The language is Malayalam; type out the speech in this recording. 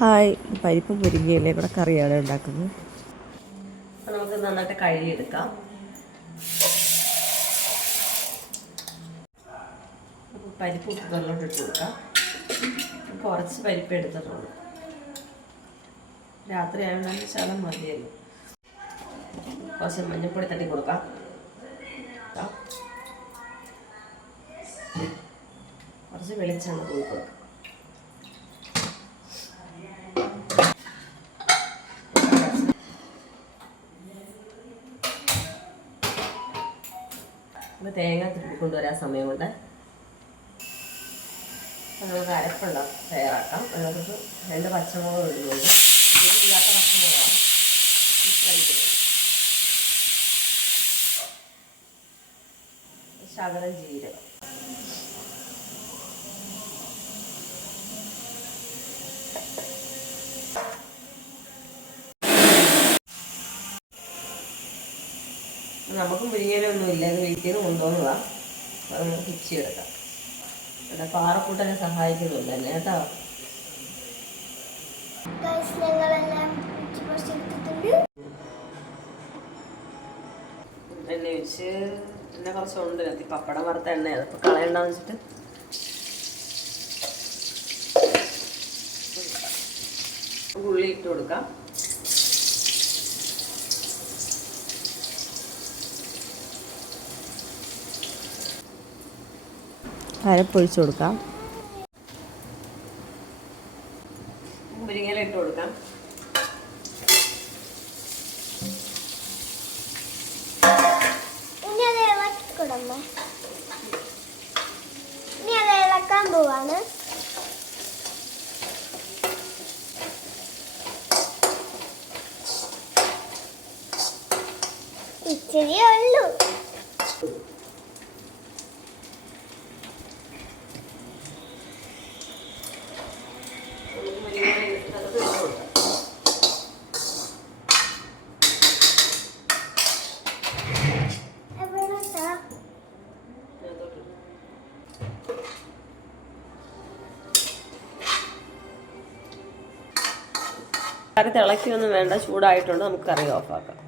ഹായ്, പരിപ്പ് മുരിങ്ങയിലയും കൂടെ കറിയാണ് ഉണ്ടാക്കുന്നത്. അപ്പോൾ നമുക്ക് നന്നായിട്ട് കഴുകിയെടുക്കാം. അപ്പോൾ പരിപ്പ് കുക്കറിലോട്ട് ഇട്ട് കൊടുക്കാം. കുറച്ച് പരിപ്പ് എടുത്തിട്ടുണ്ട്. രാത്രി ആയതുകൊണ്ട് ശകലം മതിയല്ലോ. കുറച്ച് മഞ്ഞൾപ്പൊടി തട്ടി കൊടുക്കാം. കുറച്ച് വെളിച്ചെണ്ണ കൂടി കൊടുക്കാം. അപ്പോൾ തേങ്ങ കൊണ്ടുവരാൻ സമയം കൊണ്ട് നമുക്ക് അരപ്പുള്ള തയ്യാറാക്കാം. അതിനകത്ത് 2 പച്ചമുളക് ഇടുന്നുണ്ട്. ഇല്ലാത്ത പച്ചമുളകാണ് കഴിക്കുന്നത്. ശകലം ജീരകം, നമുക്ക് മുരിങ്ങയിലൊന്നും ഇല്ല, ഇത് വീട്ടിൽ നിന്ന് കൊണ്ടുവന്നതാണ്. അത് നമുക്ക് പിച്ചി എടുക്കാം. ഇവിടെ പാറക്കൂട്ടനെ സഹായിക്കുന്നുണ്ട് തന്നെ കേട്ടോ. എണ്ണ ഒഴിച്ച് എണ്ണ കുറച്ചുണ്ട് കത്തി. പപ്പടം വറുത്ത എണ്ണയാണ്, അപ്പോൾ കളയണ്ടെന്ന് വെച്ചിട്ട് ഉള്ളി ഇട്ട് കൊടുക്കാം. അരപ്പൊഴിച്ച് കൊടുക്കാം. മുരിങ്ങയില ഇട്ട് കൊടുക്കാം. ഇനി അത് ഇളക്കാൻ പോവാണ്. ഇച്ചിരിയേ ഉള്ളൂ. കറി തിളയ്ക്കൊന്നും വേണ്ട, ചൂടായിട്ടുണ്ട്. നമുക്ക് കറി ഓഫാക്കാം.